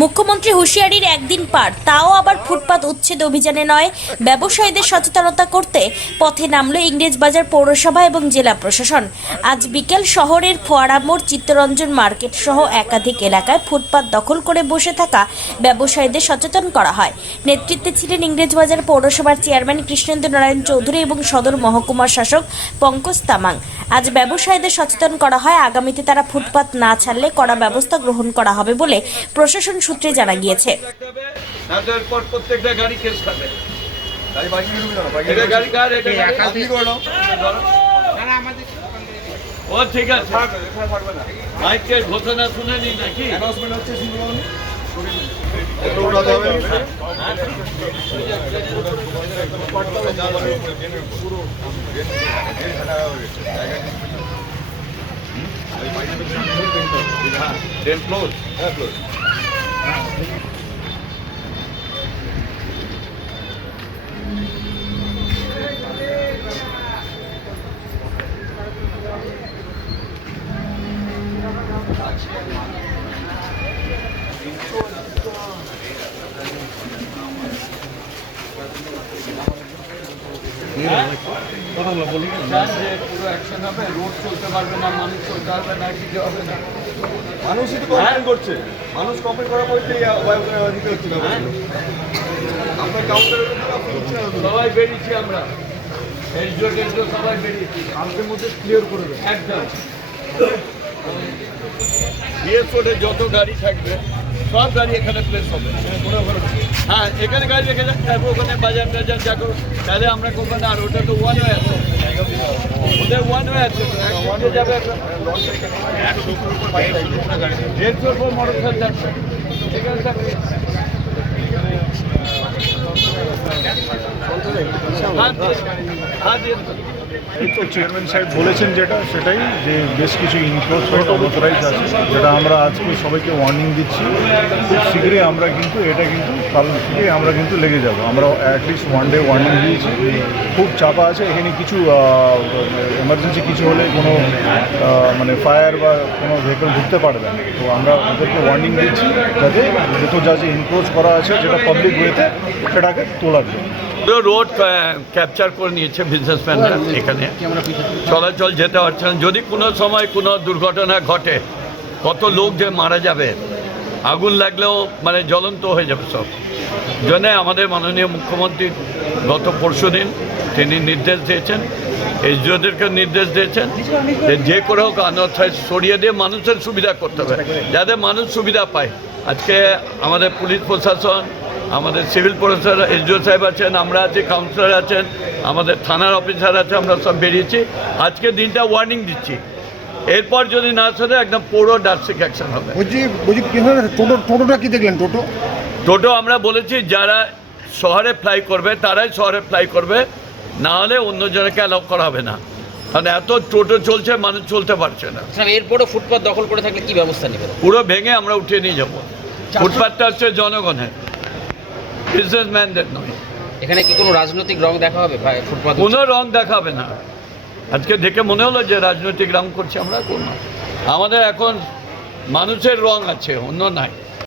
মুখ্যমন্ত্রী হুঁশিয়ারির একদিন পার, তাও আবার ফুটপাত উচ্ছেদ অভিযানে নয়, ব্যবসায়ীদের সচেতনতা করতে পথে নামল ইংরেজবাজার পৌরসভা এবং জেলা প্রশাসন। আজ বিকেল শহরের ফোয়ারা মোড়, চিত্তরঞ্জন মার্কেট সহ একাধিক এলাকায় ফুটপাত দখল করে বসে থাকা ব্যবসায়ীদের সচেতন করা হয়। নেতৃত্বে ছিলেন ইংরেজবাজার পৌরসভার চেয়ারম্যান কৃষ্ণেন্দু নারায়ণ চৌধুরী এবং সদর মহকুমার শাসক পঙ্কজ তামাং। আজ ব্যবসায়ীদের সচেতন করা হয়, আগামীতে তারা ফুটপাত না ছাড়লে কড়া ব্যবস্থা গ্রহণ করা হবে বলে প্রশাসন সূত্রে জানা গিয়েছে। ঘোষণা শুনে নি নাকি রোড চলতে পারবে না, মানুষ চলতে পারবে না, কিছু হবে না। মানুষই তো কমপ্লেন করছে, মানুষ কমপ্লেন করার পরে দিতে হচ্ছে না। আপনার কাউন্টারের সবাই বেরিয়েছি, আমরা এসডিও সবাই বেরিয়েছি, কালকের মধ্যে ক্লিয়ার করে দেবে একদম। বিএস রোডে যত গাড়ি থাকবে সব গাড়ি এখানে প্লেস হবে। হ্যাঁ, এখানে গাড়ি রেখে যাবো, ওখানে বাজার টাজার যা করো, তাহলে আমরা করবো না। আর ওটা তো ওয়ান ওয়ে আছে, ওদের ওয়ান ওয়ে আছে, ওয়ানে যাবে 150 উপর মোটর সাইকেল যাচ্ছে, এখানে থাকবে। এই তো চেয়ারম্যান সাহেব বলেছেন যেটা, সেটাই যে বেশ কিছু ইনফোর্সমেন্ট অথরাইজ আছে, যেটা আমরা আজকে সবাইকে ওয়ার্নিং দিচ্ছি। খুব শীঘ্রই আমরা কিন্তু এটা কিন্তু কাল থেকে আমরা কিন্তু লেগে যাব। আমরা অ্যাটলিস্ট ওয়ান ডে ওয়ার্নিং দিয়েছি। খুব চাপা আছে এখানে, কিছু এমার্জেন্সি কিছু হলে কোনো মানে ফায়ার বা কোনো ভেহিকল ঢুকতে পারবে না। তো আমরা ওদেরকে ওয়ার্নিং দিচ্ছি যাতে যা যে ইনক্রোচ করা আছে যেটা পাবলিক ওয়েতে সেটাকে তোলার জন্য। রোড ক্যাপচার করে নিয়েছে বিজনেসম্যানরা, এখানে চলাচল যেতে পারছে না। যদি কোনো সময় কোনো দুর্ঘটনা ঘটে, কত লোক যে মারা যাবে, আগুন লাগলেও মানে জ্বলন্ত হয়ে যাবে সব। জন্য আমাদের মাননীয় মুখ্যমন্ত্রী গত পরশুদিন তিনি নির্দেশ দিয়েছেন, এসডিওদেরকে নির্দেশ দিয়েছেন যে করে হোক আনঅথরাইজ সরিয়ে দিয়ে মানুষের সুবিধা করতে হবে, যাতে মানুষ সুবিধা পায়। আজকে আমাদের পুলিশ প্রশাসন, আমাদের সিভিল প্রশাসন, এসডিও সাহেব আছেন, আমরা আছি, কাউন্সিলর আছেন, আমাদের থানার অফিসার আছে, আমরা সব বেরিয়েছি। আজকে দিনটা ওয়ার্নিং দিচ্ছি, এরপর যদি না শোনে একদম পুরো ড্রাস্টিক অ্যাকশন হবে। টোটোটা কি দেখলেন? টোটো আমরা বলেছি যারা শহরে ফ্লাই করবে তারাই শহরে ফ্লাই করবে, না হলে অন্য জনকে অ্যালাউ করা হবে না। কারণ এত টোটো চলছে, মানুষ চলতে পারছে না। এরপরও ফুটপাত দখল করে থাকলে কি ব্যবস্থা নেবে? পুরো ভেঙে আমরা উঠিয়ে নিয়ে যাবো। ফুটপাতটা হচ্ছে জনগণের, বিজনেসম্যানদের নয়। এখানে কি কোনো রাজনৈতিক রং দেখা হবে? ফুটপাত কোনো রং দেখাবে না। আজকে দেখে মনে হলো যে রাজনৈতিক রং করছে, আমরা কোনো। আমাদের এখন মানুষের রং আছে, অন্য নাই।